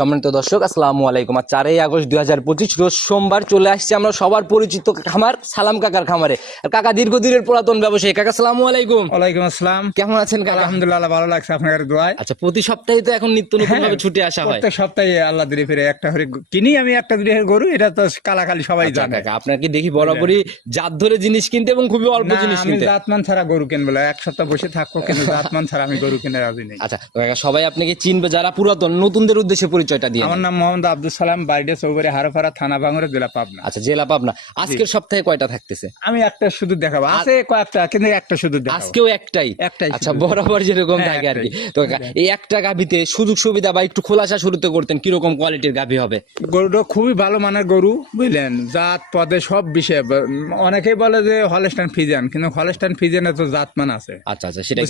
সম্মানিত দর্শক আসসালামু আলাইকুম। আর চারই আগস্ট দুই হাজার পঁচিশ রোজ সোমবার চলে আসছে আমরা সবার পরিচিত খামার সালাম কাকার খামারে। আর কাকা দীর্ঘদিনের পুরাতন ব্যবসায়ী। কাকা সালামু আলাইকুম। ওয়ালাইকুম আসসালাম। কেমন আছেন কাকা? আলহামদুলিল্লাহ ভালো লাগছে আপনার দোয়ায়। আচ্ছা প্রতি সপ্তাহে তো এখন নিত্য নতুন ভাবে হ্যাঁ, ছুটে আসা হয়। প্রত্যেক সপ্তাহে আল্লাহ দিলে ফিরে একটা করে কিনি আমি একটা দুই গরু এটা তো কালাকালি সবাই আচ্ছা, জানে। কাকা আপনার কি দেখি বরাবরই জাত ধরে জিনিস কিনতে এবং খুবই অল্প জিনিস আমি কিনতে? জাতমান ছাড়া গরু কিনবো না। এক সপ্তাহ বসে থাকব কিন্তু জাতমান ছাড়া আমি গরু কিনে রাজি নেই। আচ্ছা কাকা সবাই আপনাকে চিনবে যারা পুরাতন নতুনদের উদ্দেশ্যে পরিচয়টা দিয়ে আমার নাম মোহাম্মদ আব্দুল সালাম বাড়িতে চৌবাড়ি হারোপাড়া থানা ভাঙরে জেলা পাবনা। আচ্ছা জেলা পাবনা। আজকের সপ্তাহে কয়টা থাকতেছে? আমি একটা শুধু দেখাবো। আছে কয়েকটা কিন্তু একটা শুধু আজকেও একটাই? একটাই আচ্ছা বরাবর যেরকম হ্যাঁ, থাকে আর কি। তো এই একটা গাভিতে সুযোগ সুবিধা বা একটু খোলাসা শুরুতে করতেন কীরকম কোয়ালিটির গাভি হবে? গরুটা খুবই ভালো মানের গরু বুঝলেন? জাত পদে সব বিষয়ে অনেকেই বলে যে হলস্টান ফিজিয়ান কিন্তু হলস্টান ফিজিয়ানে তো জাত মান আছে। আচ্ছা আচ্ছা সেটাই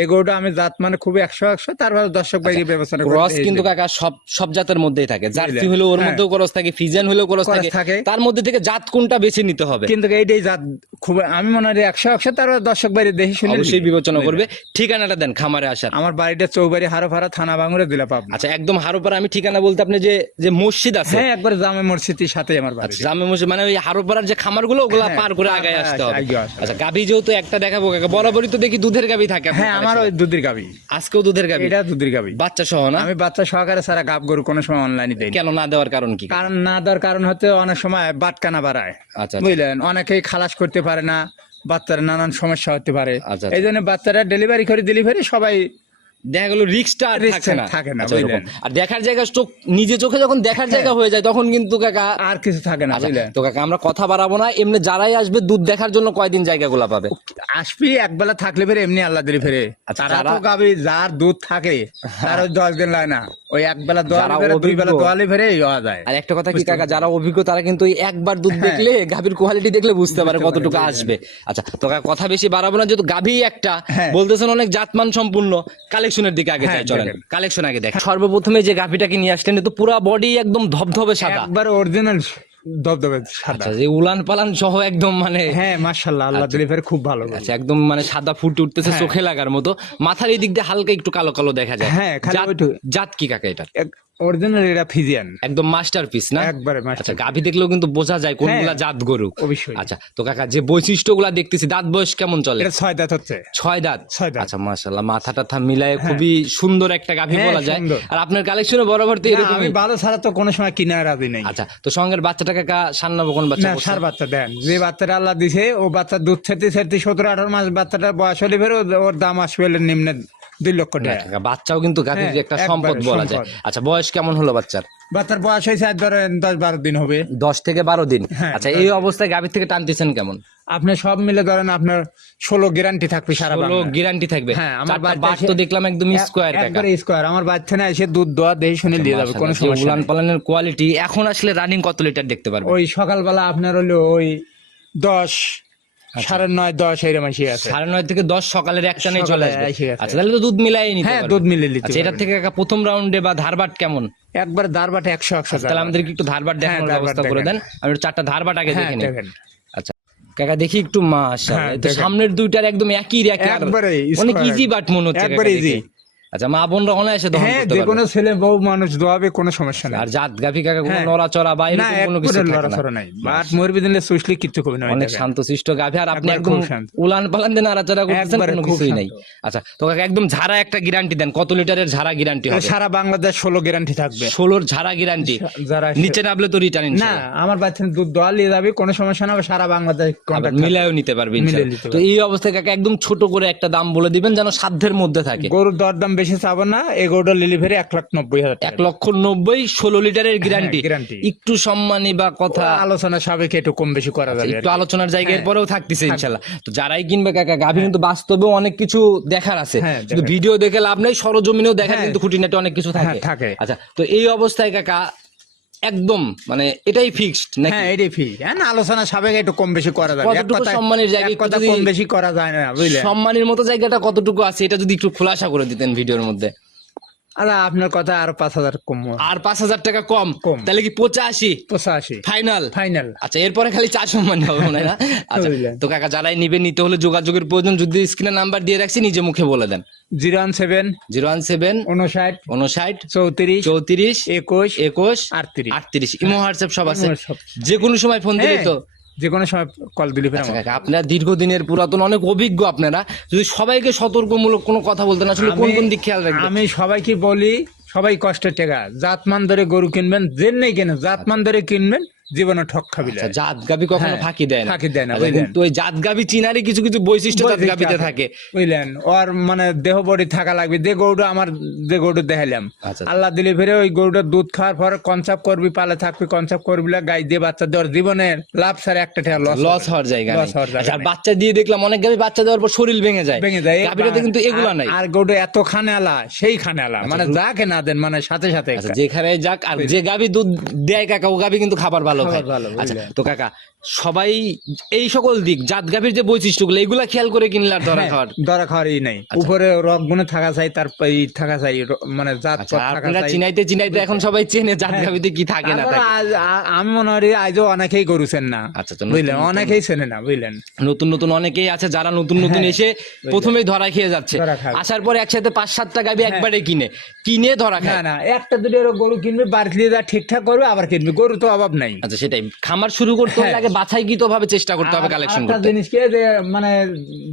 এই গরুটা আমি জাত মানে খুবই একশো একশো তারপরে দর্শক বাইরে বিবেচনা করে ক্রস কিন্তু কাকা সব সব জাতের মধ্যেই থাকে। জার্সি? হলেও ওর হ্যাঁ। মধ্যেও ক্রস থাকে ফিজিয়ান হলেও cross থাকে। তার মধ্যে থেকে জাত কোনটা বেছে নিতে হবে? কিন্তু এইটাই জাত খুব আমি মনে হয় একশো একশো তারপরে দর্শক বাইরে দেখি শুনে অবশ্যই বিবেচনা করবে। ঠিকানাটা দেন খামারে আসার। আমার বাড়িটা চৌবাড়ি হারোফাড়া থানা ভাঙুরে দিলা পাবনা। আচ্ছা একদম হারোপাড়া আমি ঠিকানা বলতে আপনি যে যে মসজিদ আছে। হ্যাঁ একবার জামে মসজিদের সাথে আমার বাড়ি। আচ্ছা জামে মসজিদ মানে ওই হারোপাড়ার যে খামারগুলো ওগুলা হ্যাঁ, পার করে আগে আসতে হবে। আচ্ছা গাভি যেহেতু একটা দেখাবো কাকা বরাবরই তো দেখি দুধের গাভি থাকে হ্যাঁ আমার ওই দুধের গাবি collection-এ। আজকেও দুধের গাভি? এটা দুধের গাবি বাচ্চা সহ না? আমি বাচ্চা সহকারে সারা গাব গরু কোনো সময় অনলাইনে দেয় কেন না দেওয়ার কারণ কি? কারণ না দেওয়ার কারণ হতে অনেক সময় বাটকানা বাড়ায়। আচ্ছা বুঝলেন? অনেকেই খালাস করতে পারে না বাচ্চার নানান সমস্যা হতে পারে। আচ্ছা, এই জন্য বাচ্চারা ডেলিভারি করে ডেলিভারি সবাই দেখা গেল রিক্সটা আর থাকে না। থাকে না, বুঝলেন। আর দেখার জায়গা চোখ নিজে চোখে যখন দেখার জায়গা হয়ে যায় তখন কিন্তু কাকা আর কিছু থাকে না আচ্ছা, বুঝলেন? তো কাকা আমরা কথা বাড়াবো না এমনি যারাই আসবে দুধ দেখার জন্য কয়দিন জায়গাগুলো পাবে? আসবি একবেলা থাকলে ফেরে এমনি আল্লাহ দিলে ফেরে। আচ্ছা, তারা তো যারা- যার দুধ থাকে তার ওই দশ দিন লাগে না। ওই একবেলা দোয়ালে ফেরে দুই বেলা দোয়ালে ফেরে হওয়া যায়। আর একটা কথা কি কাকা যারা অভিজ্ঞ তারা কিন্তু একবার দুধ হ্যাঁ। দেখলে গাভীর কোয়ালিটি দেখলে বুঝতে পারে কতটুকু আসবে। আচ্ছা তো কথা বেশি বাড়াবো না যেহেতু গাভী একটা হ্যাঁ। বলতেছেন অনেক জাতমান সম্পূর্ণ কালেকশনের দিকে আগে হ্যাঁ, যাই চলেন। কালেকশন আগে দেখেন সর্বপ্রথমে যে গাভিটাকে নিয়ে আসলেন তো পুরো বডি একদম ধবধবে সাদা। একবার অরিজিনাল ধবধবে সাদা। আচ্ছা যে উলান পালান সহ একদম মানে হ্যাঁ মাশাআল্লাহ আল্লাহ দিলে ফেরে খুব ভালো। আচ্ছা একদম মানে সাদা ফুটে উঠতেছে চোখে লাগার মতো। মাথার এই দিক দিয়ে হালকা একটু কালো কালো দেখা যায়। হ্যাঁ। জাত কি কাকা এটা? অরিজিনাল এটা ফিজিয়ান একদম মাস্টার পিস না? একবারে আচ্ছা গাভী দেখলেও কিন্তু বোঝা যায় কোনগুলা হ্যাঁ, জাত গরু। অবশ্যই। আচ্ছা তো কাকা যে বৈশিষ্ট্যগুলা দেখতেছি দাঁত বয়স কেমন চলে? এটা ছয় দাঁত হচ্ছে। ছয় দাঁত? ছয় দাঁত। আচ্ছা মাশাআল্লাহ মাথা টাথা মিলায় খুবই সুন্দর একটা গাভী হ্যাঁ, বলা যায়। আর আপনার কালেকশনে বরাবর তো না, এরকমই? আমি ভালো ছাড়া তো কোনো সময় কিনে রাজি নেই। আচ্ছা তো সঙ্গের বাচ্চাটা কাকা সান্না কোন বাচ্চা না সার বাচ্চা দেন। যে বাচ্চাটা আল্লাহ দিছে ও বাচ্চা দুধ ছেড়তে ছেড়তে সতেরো আঠারো মাস বাচ্চাটার বয়স হলে ফের ওর দাম আসবে নিম্নে দুই লক্ষ টাকা। বাচ্চাও কিন্তু গাভীর হ্যাঁ, একটা সম্পদ বলা যায়। আচ্ছা বয়স কেমন হলো বাচ্চার? বাচ্চার বয়স হয়েছে ধরেন দশ বারো দিন হবে। দশ থেকে বারো দিন। হ্যাঁ, আচ্ছা এই অবস্থায় গাভীর থেকে টানতেছেন কেমন? আপনি সব মিলে ধরেন আপনার ষোলো গ্যারান্টি থাকবে সারা ষোলো গ্যারান্টি থাকবে? হ্যাঁ আমার বাট তো দেখলাম একদম স্কোয়ার একবারে স্কোয়ার আমার বাচ্চা না এসে দুধ দোয়া দেখে শুনে দিয়ে যাবে কোনো সমস্যা উলান। পালানের কোয়ালিটি এখন আসলে রানিং কত লিটার দেখতে পারব ওই সকালবেলা আপনার হলো ওই দশ সাড়ে নয় দশ এরকম এসে আছে সাড়ে নয় থেকে দশ সকালের একটা নিয়ে চলে আসবে। আচ্ছা তাহলে তো দুধ মিলাই নিতে হ্যাঁ, দুধ মিলিয়ে নিতে আচ্ছা এটার থেকে প্রথম রাউন্ডে বা ধারবাট কেমন? একবার ধারবাট একশো একশো তাহলে আমাদেরকে একটু ধারবাট দেখানোর ব্যবস্থা করে দেন। আমি চারটা ধারবাট আগে হ্যাঁ দেখে নিই। দেখেন। আচ্ছা কাকা দেখি একটু মাশাআল্লাহ। হ্যাঁ, তো সামনের দুইটার একদম একই রেখে একবারে অনেক ইজি বাট মনে হচ্ছে একবারে easy। আচ্ছা মা বোনরা অনায়াসে দহন হ্যাঁ যে কোনো ছেলে বউ মানুষ দোয়াবে কোনো সমস্যা নেই। আর জাত গাভি কাকা কোনো হ্যাঁ। নড়াচড়া বা এরকম কোনো কিছু নাই। মরবি দিলে সুইসলি কিচ্ছু কবি না অনেক শান্তশিষ্ট গাভি। আর আপনি একদম উলান পালান দিয়ে নাড়াচাড়া করতেছেন কোনো কিছুই নাই। আচ্ছা তো কাকা একদম ঝাড়া একটা গ্যারান্টি দেন কত লিটারের ঝাড়া গ্যারান্টি হবে? সারা বাংলাদেশ ষোলো গ্যারান্টি থাকবে। ষোলোর ঝাড়া গ্যারান্টি যারা নিচে নামলে তো রিটার্ন না আমার বাচ্চা দুধ দোয়া নিয়ে যাবে কোনো সমস্যা না সারা বাংলাদেশ contact মিলায়ও নিতে পারবে তো এই অবস্থায় কাকা একদম ছোট করে একটা দাম বলে দিবেন যেন সাধ্যের মধ্যে থাকে। গরুর দরদাম বেশি চাবো না এগারোটা ডেলিভারি এক লাখ নব্বই হাজার এক লক্ষ নব্বই ষোলো লিটারের গ্যারান্টি গ্যারান্টি একটু সম্মানী বা কথা আলোচনা সাবেক একটু কম বেশি করা যাবে একটু আলোচনার জায়গায় হ্যাঁ, পরেও থাকতেছে ইনশাল্লাহ। তো যারাই কিনবে কাকা গাভি কিন্তু বাস্তবে অনেক কিছু দেখার আছে। হ্যাঁ, ভিডিও দেখে লাভ নেই সরজমিনেও দেখার হ্যাঁ। কিন্তু খুঁটিনাটি অনেক কিছু হ্যাঁ, থাকে। আচ্ছা তো এই অবস্থায় কাকা একদম মানে এটাই ফিক্সড নাকি? হ্যাঁ এটাই ফিক্স হ্যাঁ না, আলোচনা সাবেক একটু কম বেশি করা যাবে। কতটুকু সম্মানের জায়গায় কথা কম বেশি করা যায় না বুঝলে? সম্মানের মতো জায়গাটা কতটুকু আছে এটা যদি একটু খোলাসা করে দিতেন ভিডিওর মধ্যে। আরে আপনার কথা আরও পাঁচ হাজার কম আর পাঁচ হাজার টাকা কম। কম। তাহলে কি পঁচাশি? পঁচাশি। ফাইনাল ফাইনাল আচ্ছা এরপরে খালি চা সম্মান হবে মনে হয় না? আচ্ছা। তো কাকা যারাই নিবে নিতে হলে যোগাযোগের প্রয়োজন। যদি স্ক্রিনে নাম্বার দিয়ে রাখছি নিজে মুখে বলে দেন। Zero one seven zero one seven উনষাট উনষাট চৌত্রিশ চৌত্রিশ একুশ একুশ আটত্রিশ। আটত্রিশ। ইমো হোয়াটসঅ্যাপ সব আছে। যে কোনো সময় ফোন দিলে তো। যে কোনো সময় কল দিলে আচ্ছা আপনারা দীর্ঘদিনের পুরাতন অনেক অভিজ্ঞ আপনারা। যদি সবাইকে সতর্কমূলক কোনো কথা বলতেন আসলে কোন কোন দিক খেয়াল রাখবেন? আমি সবাইকে বলি সবাই কষ্টের টাকা। জাতমান ধরে গরু কিনবেন জেন নেই কেন জাতমান ধরে কিনবেন জীবনে ঠক খাবি আচ্ছা, জাত গাবি কখনো হ্যাঁ, ফাঁকি দেয় না। ফাঁকি দেয় না, আচ্ছা, বুঝলেন। ওই জাত গাবি চিনারই কিছু কিছু বৈশিষ্ট্য জাত গাবিতে থাকে। বুঝলেন? ওর মানে দেহ বডি থাকা লাগবে যে গরুটা আমার যে গরুটা দেখালাম আচ্ছা। আল্লাহ দিলে ফিরে ওই গরুটা দুধ খাওয়ার পরে কনসাপ করবি পালে থাকবি কনসাপ করবি গাই দিয়ে বাচ্চা দেওয়ার জীবনের লাভ সার একটা টাকা লস লস হওয়ার জায়গা লস হওয়ার জায়গা আচ্ছা। বাচ্চা দিয়ে দেখলাম অনেক গাবি বাচ্চা দেওয়ার পর শরীর ভেঙে যায়। ভেঙে যায় গাবিটাতে কিন্তু এগুলা নাই। আর গরুটা এত খানে আলা সেই খানে আলা মানে যাকে না দেন মানে সাথে সাথে আচ্ছা যেখানে যাক আর যে গাবি দুধ দেয় কাকা ও গাবি কিন্তু খাবার ভালো খায় আচ্ছা তো কাকা সবাই এই সকল দিক জাত গাবির যে বৈশিষ্ট্যগুলো এগুলা খেয়াল করে কিনলে আর ধরা খাওয়ার? দরা খাওয়ারই নাই। উপরে রক গুনে থাকা চাই তার থাকা চাই মানে জাত আচ্ছা আপনারা চিনাইতে চিনাইতে এখন সবাই চেনে জাত হ্যাঁ। গাবিতে কি থাকে না থাকে। আমি মনে করি আজও অনেকেই গরুছেন না। আচ্ছা, বুঝলেন অনেকেই চেনে না বুঝলেন? নতুন নতুন অনেকেই আছে যারা নতুন নতুন এসে প্রথমেই ধরা খেয়ে যাচ্ছে। হ্যাঁ। আসার পরে একসাথে পাঁচ সাতটা গাবি একবারে কিনে। কিনে ধরা না খায়। না একটা দুটো এরকম গরু কিনবে বাড়িতে দিয়ে যা ঠিকঠাক করবে আবার কিনবে। গরু তো অভাব নাই। আচ্ছা সেটাই। খামার শুরু করতে হলে হ্যাঁ। আগে বাছাই গীত ভাবে চেষ্টা করতে হবে কালেকশন করতে। জিনিস কি যে মানে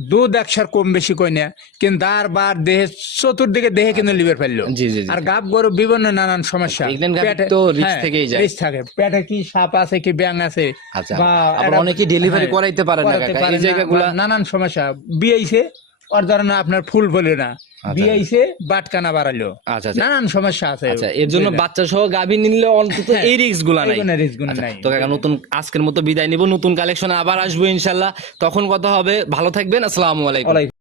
দুধ একশার কম বেশি কই না কিন্তু দাঁড় বার দেহে চতুর্দিকে দেহে কিন্তু লিভার ফেলল। জি জি জি আর গাব গরু বিভিন্ন নানান সমস্যা। Pregnant গাভীর পেটে- তো risk হ্যাঁ, থেকেই যায়। risk থাকে। পেটে কি সাপ আছে কি ব্যাং আছে আচ্ছা, আবার একটা- অনেকেই delivery হ্যাঁ, করাইতে পারে না কাকা, এই জায়গাগুলা- বা নানান সমস্যা। বিয়েছে ওর ধরেন আপনার ফুল বলে না। বিয়েছে বাটকানা বাড়ালো আচ্ছা আচ্ছা। নানান সমস্যা আছে। আচ্ছা এর জন্য বাচ্চা সহ গাভী নিলে অন্তত হ্যাঁ, এই রিস্কগুলা নাই আচ্ছা। তো কাকা নতুন আজকের মতো বিদায় নিব। নতুন কালেকশন আবার আসব ইনশাল্লাহ। তখন কথা হবে। ভালো থাকবেন। আসসালামু আলাইকুম।